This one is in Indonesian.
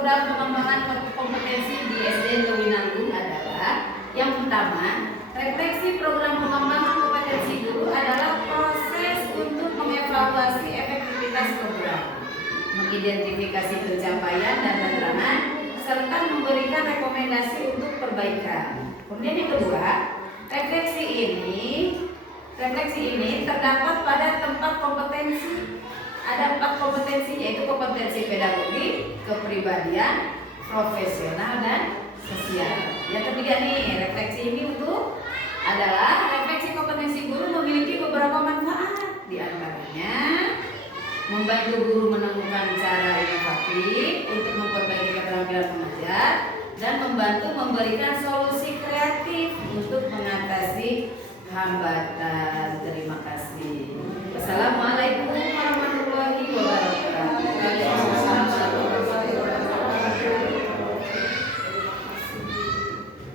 program pengembangan kompetensi di SD Lewinanggung adalah yang pertama, refleksi program pengembangan kompetensi guru adalah proses untuk mengevaluasi efektivitas program, mengidentifikasi pencapaian dan tantangan, serta memberikan rekomendasi untuk perbaikan. Kemudian yang kedua, refleksi ini terdapat pada tempat kompetensi. Ada 4 kompetensi, yaitu kompetensi pedagogi, kepribadian, profesional, dan sosial. Yang ketiga nih, refleksi ini adalah refleksi kompetensi guru memiliki beberapa manfaat. Di antaranya membantu guru menemukan cara inovatif untuk memperbaiki keterampilan mengajar dan membantu memberikan solusi kreatif untuk mengatasi hambatan. Terima kasih. Wassalamualaikum